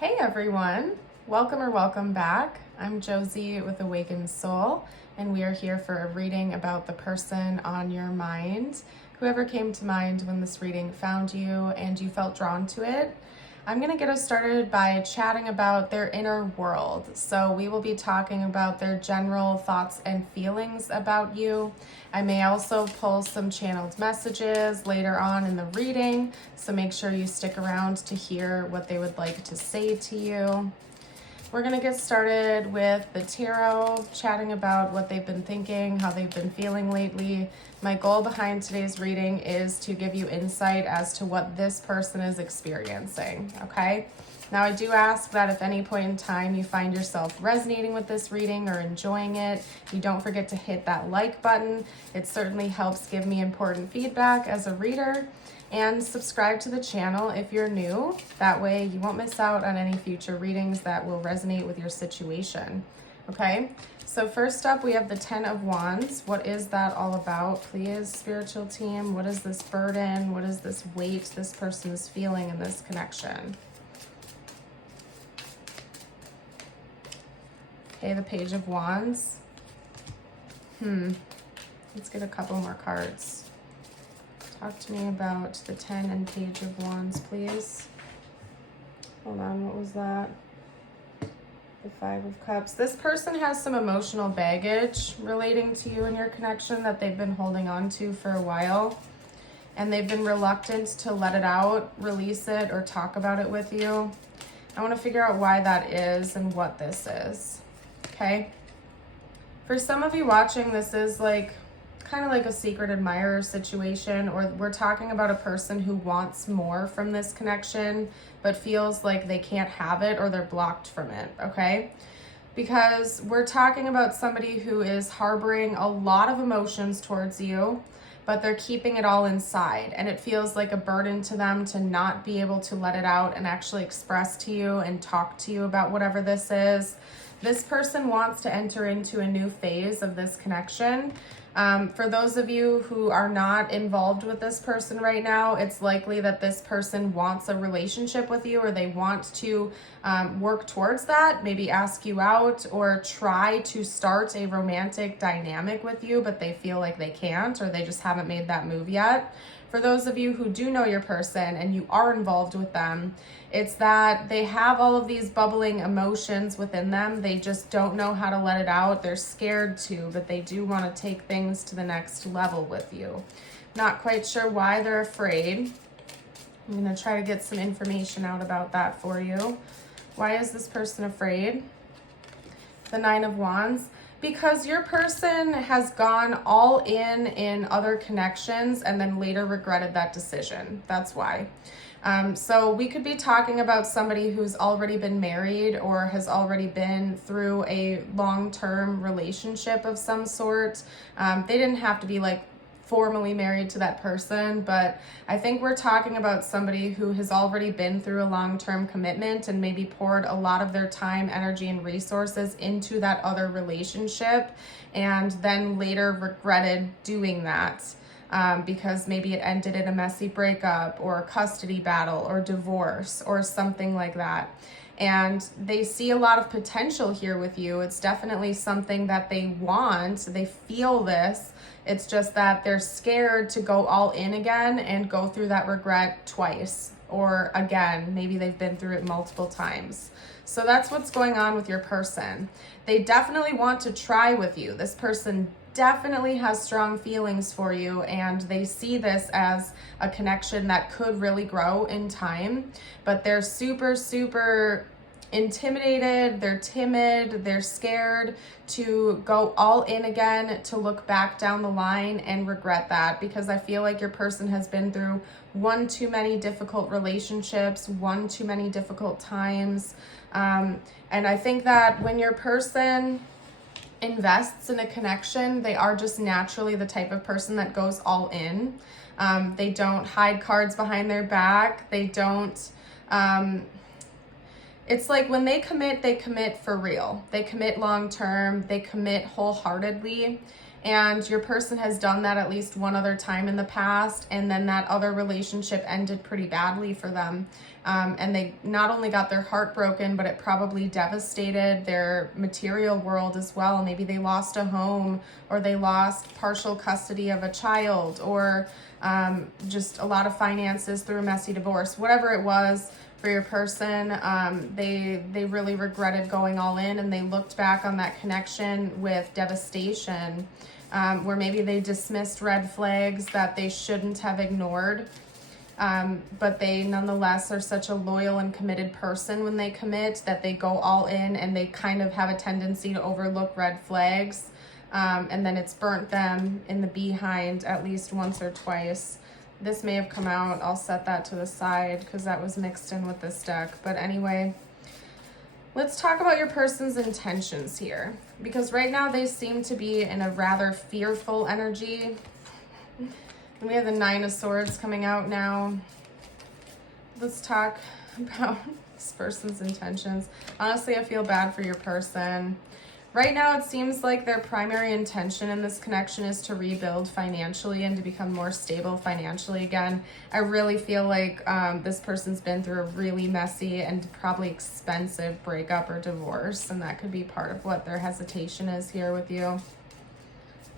Hey everyone, welcome back. I'm Josie with Awakened Soul, and we are here for a reading about the person on your mind. Whoever came to mind when this reading found you and you felt drawn to it. I'm going to get us started by chatting about their inner world. So we will be talking about their general thoughts and feelings about you. I may also pull some channeled messages later on in the reading, so make sure you stick around to hear what they would like to say to you. We're going to get started with the tarot, chatting about what they've been thinking, how they've been feeling lately. My goal behind today's reading is to give you insight as to what this person is experiencing, okay? Now, I do ask that if any point in time you find yourself resonating with this reading or enjoying it, you don't forget to hit that like button. It certainly helps give me important feedback as a reader. And subscribe to the channel if you're new. That way you won't miss out on any future readings that will resonate with your situation. Okay, so first up we have the 10 of Wands. What is that all about, please, spiritual team? What is this burden? What is this weight this person is feeling in this connection? Okay, the Page of Wands. Let's get a couple more cards. Talk to me about the 10 and Page of Wands, please. Hold on, what was that? The 5 of Cups. This person has some emotional baggage relating to you and your connection that they've been holding on to for a while. And they've been reluctant to let it out, release it, or talk about it with you. I want to figure out why that is and what this is. Okay? For some of you watching, this is kind of like a secret admirer situation, or we're talking about a person who wants more from this connection but feels like they can't have it or they're blocked from it, okay? Because we're talking about somebody who is harboring a lot of emotions towards you, but they're keeping it all inside, and it feels like a burden to them to not be able to let it out and actually express to you and talk to you about whatever this is. This person wants to enter into a new phase of this connection. For those of you who are not involved with this person right now, it's likely that this person wants a relationship with you, or they want to work towards that, maybe ask you out or try to start a romantic dynamic with you, but they feel like they can't, or they just haven't made that move yet. For those of you who do know your person and you are involved with them, it's that they have all of these bubbling emotions within them. They just don't know how to let it out. They're scared to, but they do want to take things to the next level with you. Not quite sure why they're afraid. I'm going to try to get some information out about that for you. Why is this person afraid? The 9 of Wands. Because your person has gone all in other connections and then later regretted that decision. That's why. So we could be talking about somebody who's already been married or has already been through a long-term relationship of some sort. They didn't have to be formally married to that person, but I think we're talking about somebody who has already been through a long-term commitment and maybe poured a lot of their time, energy, and resources into that other relationship, and then later regretted doing that because maybe it ended in a messy breakup or a custody battle or divorce or something like that. And they see a lot of potential here with you. It's definitely something that they want. They feel this. It's just that they're scared to go all in again and go through that regret twice or again. Maybe they've been through it multiple times. So that's what's going on with your person. They definitely want to try with you. This person definitely has strong feelings for you, and they see this as a connection that could really grow in time, but they're super intimidated, they're timid, they're scared to go all in again, to look back down the line and regret that, because I feel like your person has been through one too many difficult relationships, one too many difficult times, and I think that when your person invests in a connection, they are just naturally the type of person that goes all in. They don't hide cards behind their back. They don't, it's like when they commit for real. They commit long term, they commit wholeheartedly. And your person has done that at least one other time in the past, and then that other relationship ended pretty badly for them. And they not only got their heart broken, but it probably devastated their material world as well. Maybe they lost a home, or they lost partial custody of a child, or just a lot of finances through a messy divorce. Whatever it was for your person, they really regretted going all in, and they looked back on that connection with devastation, where maybe they dismissed red flags that they shouldn't have ignored. But they nonetheless are such a loyal and committed person when they commit that they go all in, and they kind of have a tendency to overlook red flags. And then it's burnt them in the behind at least once or twice. This may have come out. I'll set that to the side because that was mixed in with this deck. But anyway, let's talk about your person's intentions here, because right now they seem to be in a rather fearful energy. We have the Nine of Swords coming out now. Let's talk about this person's intentions. Honestly, I feel bad for your person. Right now, it seems like their primary intention in this connection is to rebuild financially and to become more stable financially again. I really feel like this person's been through a really messy and probably expensive breakup or divorce, and that could be part of what their hesitation is here with you.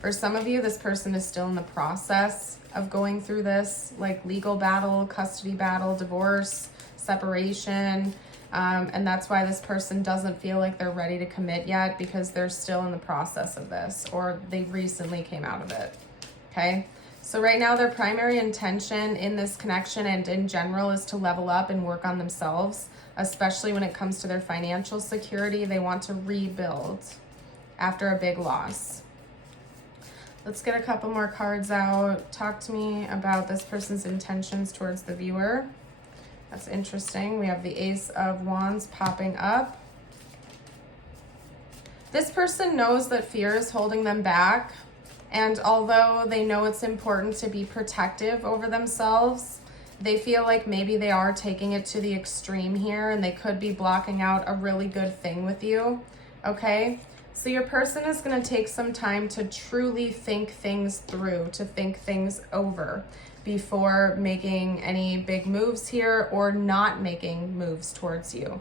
For some of you, this person is still in the process of going through this, like legal battle, custody battle, divorce, separation. And that's why this person doesn't feel like they're ready to commit yet, because they're still in the process of this, or they recently came out of it. Okay. So right now their primary intention in this connection and in general is to level up and work on themselves, especially when it comes to their financial security. They want to rebuild after a big loss. Let's get a couple more cards out. Talk to me about this person's intentions towards the viewer. That's interesting. We have the Ace of Wands popping up. This person knows that fear is holding them back. And although they know it's important to be protective over themselves, they feel like maybe they are taking it to the extreme here, and they could be blocking out a really good thing with you. Okay? So your person is going to take some time to truly think things through, to think things over before making any big moves here or not making moves towards you.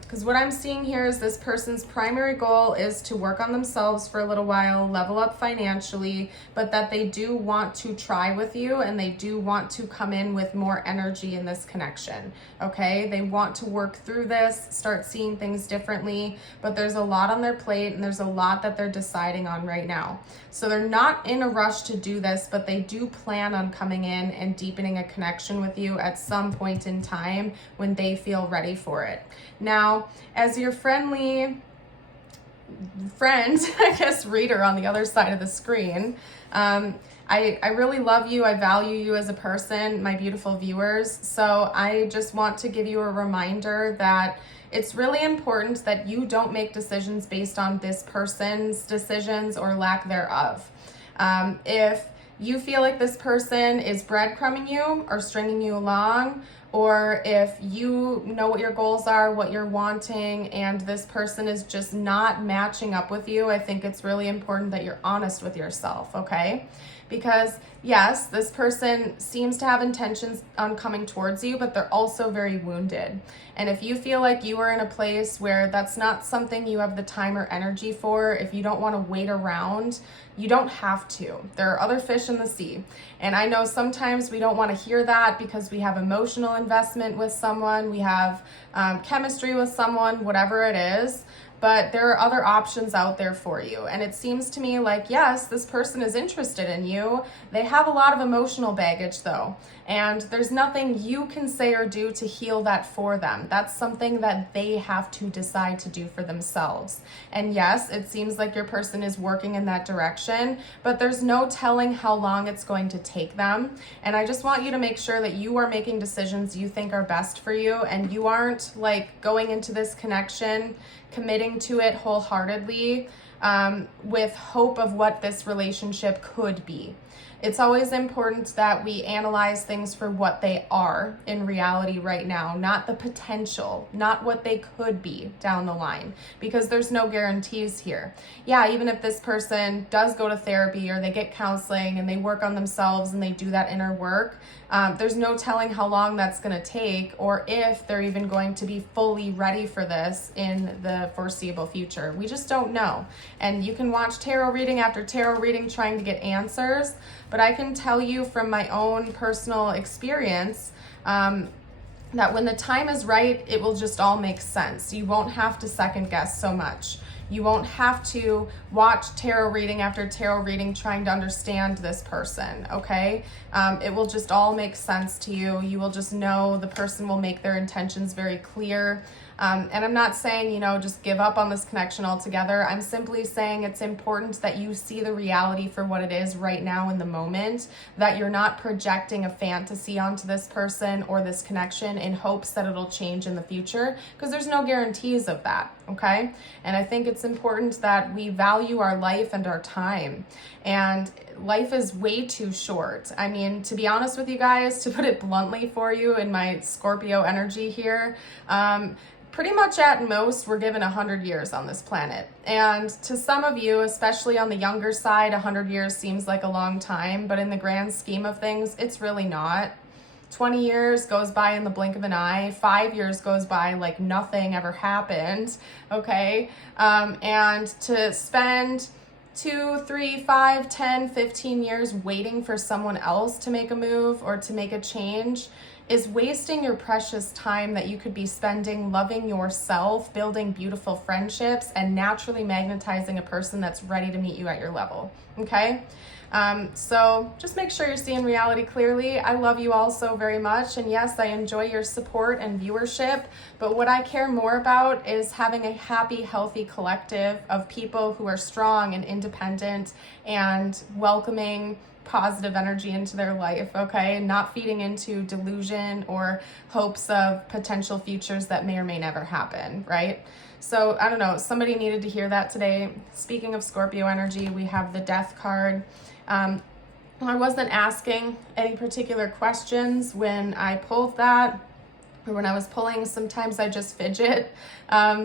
Because what I'm seeing here is this person's primary goal is to work on themselves for a little while, level up financially, but that they do want to try with you, and they do want to come in with more energy in this connection. Okay, they want to work through this, start seeing things differently, but there's a lot on their plate, and there's a lot that they're deciding on right now. So they're not in a rush to do this, but they do plan on coming in and deepening a connection with you at some point in time when they feel ready for it. Now, as your friendly friend, I guess, reader on the other side of the screen, I really love you. I value you as a person, my beautiful viewers. So I just want to give you a reminder that it's really important that you don't make decisions based on this person's decisions or lack thereof. If you feel like this person is breadcrumbing you or stringing you along, or if you know what your goals are, what you're wanting, and this person is just not matching up with you, I think it's really important that you're honest with yourself, okay? Because yes, this person seems to have intentions on coming towards you, but they're also very wounded. And if you feel like you are in a place where that's not something you have the time or energy for, if you don't want to wait around, you don't have to. There are other fish in the sea. And I know sometimes we don't want to hear that because we have emotional investment with someone, we have chemistry with someone, whatever it is. But there are other options out there for you. And it seems to me like, yes, this person is interested in you. They have a lot of emotional baggage though. And there's nothing you can say or do to heal that for them. That's something that they have to decide to do for themselves. And yes, it seems like your person is working in that direction, but there's no telling how long it's going to take them. And I just want you to make sure that you are making decisions you think are best for you, and you aren't like going into this connection, committing to it wholeheartedly with hope of what this relationship could be. It's always important that we analyze things for what they are in reality right now, not the potential, not what they could be down the line, because there's no guarantees here. Yeah, even if this person does go to therapy or they get counseling and they work on themselves and they do that inner work, there's no telling how long that's going to take or if they're even going to be fully ready for this in the foreseeable future. We just don't know. And you can watch tarot reading after tarot reading trying to get answers, but I can tell you from my own personal experience that when the time is right, it will just all make sense. You won't have to second guess so much. You won't have to watch tarot reading after tarot reading trying to understand this person, okay? It will just all make sense to you. You will just know the person will make their intentions very clear. And I'm not saying, just give up on this connection altogether. I'm simply saying it's important that you see the reality for what it is right now in the moment, that you're not projecting a fantasy onto this person or this connection in hopes that it'll change in the future, because there's no guarantees of that, okay? And I think it's important that we value our life and our time. And life is way too short. I mean, to be honest with you guys, to put it bluntly for you in my Scorpio energy here, pretty much at most, we're given 100 years on this planet. And to some of you, especially on the younger side, 100 years seems like a long time, but in the grand scheme of things, it's really not. 20 years goes by in the blink of an eye. 5 years goes by like nothing ever happened, okay? And to spend 2, 3, 5, 10, 15 years waiting for someone else to make a move or to make a change is wasting your precious time that you could be spending loving yourself, building beautiful friendships, and naturally magnetizing a person that's ready to meet you at your level, okay? So just make sure you're seeing reality clearly. I love you all so very much, and yes, I enjoy your support and viewership, but what I care more about is having a happy, healthy collective of people who are strong and independent and welcoming positive energy into their life, okay? Not feeding into delusion or hopes of potential futures that may or may never happen, right? So I don't know, somebody needed to hear that today. Speaking of Scorpio energy, we have the Death card. I wasn't asking any particular questions when I pulled that, or when I was pulling. Sometimes I just fidget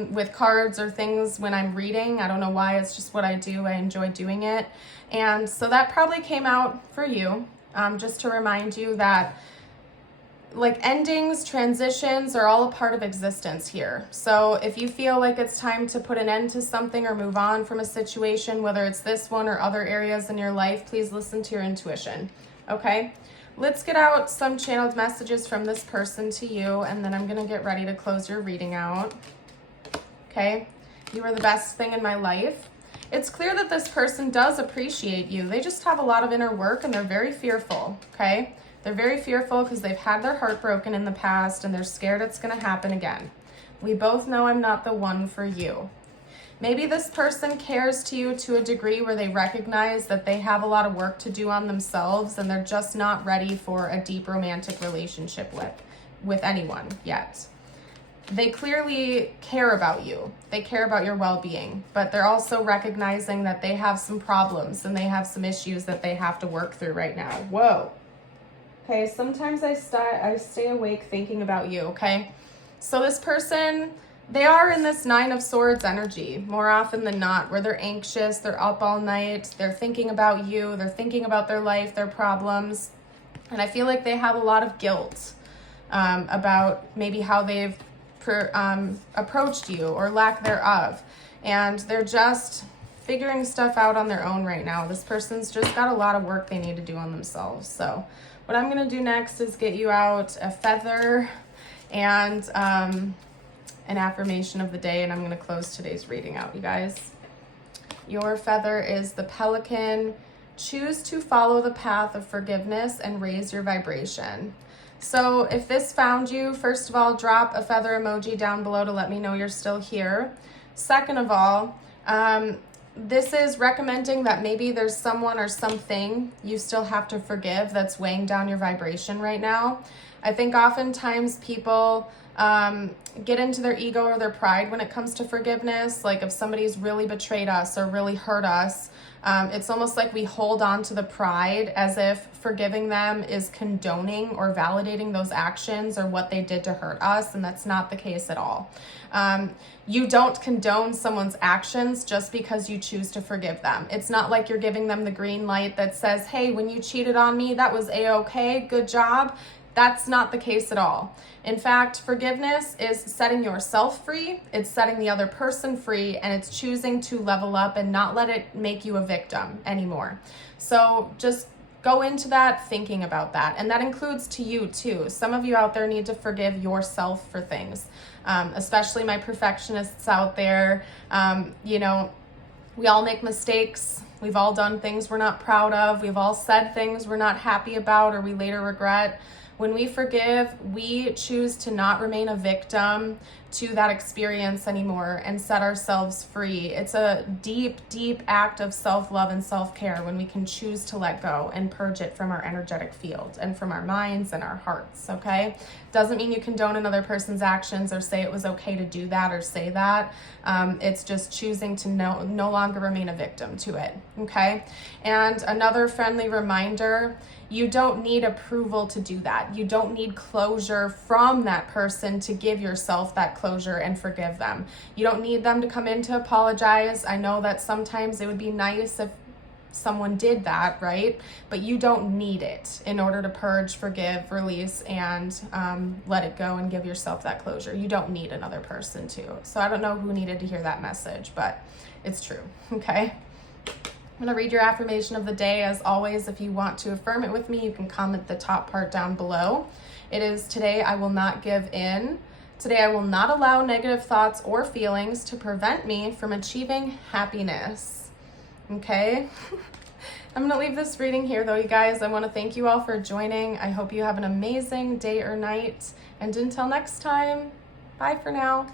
with cards or things when I'm reading. I don't know why, it's just what I do. I enjoy doing it. And so that probably came out for you, just to remind you that like endings, transitions are all a part of existence here. So if you feel like it's time to put an end to something or move on from a situation, whether it's this one or other areas in your life, please listen to your intuition, okay? Let's get out some channeled messages from this person to you, and then I'm gonna get ready to close your reading out, okay? You are the best thing in my life. It's clear that this person does appreciate you. They just have a lot of inner work and they're very fearful, okay? They're very fearful because they've had their heart broken in the past and they're scared it's gonna happen again. We both know I'm not the one for you. Maybe this person cares to you to a degree where they recognize that they have a lot of work to do on themselves and they're just not ready for a deep romantic relationship with anyone yet. They clearly care about you. They care about your well-being, but they're also recognizing that they have some problems and they have some issues that they have to work through right now. Whoa. Okay, sometimes I stay awake thinking about you, okay? So this person, they are in this 9 of Swords energy more often than not, where they're anxious, they're up all night, they're thinking about you, they're thinking about their life, their problems, and I feel like they have a lot of guilt about maybe how they've approached you or lack thereof, and they're just figuring stuff out on their own right now. This person's just got a lot of work they need to do on themselves. So what I'm going to do next is get you out a feather and an affirmation of the day, and I'm going to close today's reading out, you guys. Your feather is the pelican. Choose to follow the path of forgiveness and raise your vibration. So if this found you, first of all, drop a feather emoji down below to let me know you're still here. Second of all, this is recommending that maybe there's someone or something you still have to forgive that's weighing down your vibration right now. I think oftentimes people get into their ego or their pride when it comes to forgiveness. Like if somebody's really betrayed us or really hurt us, it's almost like we hold on to the pride as if forgiving them is condoning or validating those actions or what they did to hurt us, and that's not the case at all. You don't condone someone's actions just because you choose to forgive them. It's not like you're giving them the green light that says, hey, when you cheated on me, that was a-okay, good job. That's not the case at all. In fact, forgiveness is setting yourself free, it's setting the other person free, and it's choosing to level up and not let it make you a victim anymore. So just go into that thinking about that. And that includes to you too. Some of you out there need to forgive yourself for things, especially my perfectionists out there. You know, we all make mistakes. We've all done things we're not proud of. We've all said things we're not happy about or we later regret. When we forgive, we choose to not remain a victim to that experience anymore and set ourselves free. It's a deep, deep act of self-love and self-care when we can choose to let go and purge it from our energetic field and from our minds and our hearts, okay? Doesn't mean you condone another person's actions or say it was okay to do that or say that. It's just choosing to no longer remain a victim to it, okay? And another friendly reminder, you don't need approval to do that. You don't need closure from that person to give yourself that closure and forgive them. You don't need them to come in to apologize. I know that sometimes it would be nice if someone did that, right? But you don't need it in order to purge, forgive, release, and let it go and give yourself that closure. You don't need another person to. So I don't know who needed to hear that message, but it's true, okay? I'm going to read your affirmation of the day. As always, if you want to affirm it with me, you can comment the top part down below. It is, today I will not give in. Today I will not allow negative thoughts or feelings to prevent me from achieving happiness. Okay? I'm going to leave this reading here though, you guys. I want to thank you all for joining. I hope you have an amazing day or night. And until next time, bye for now.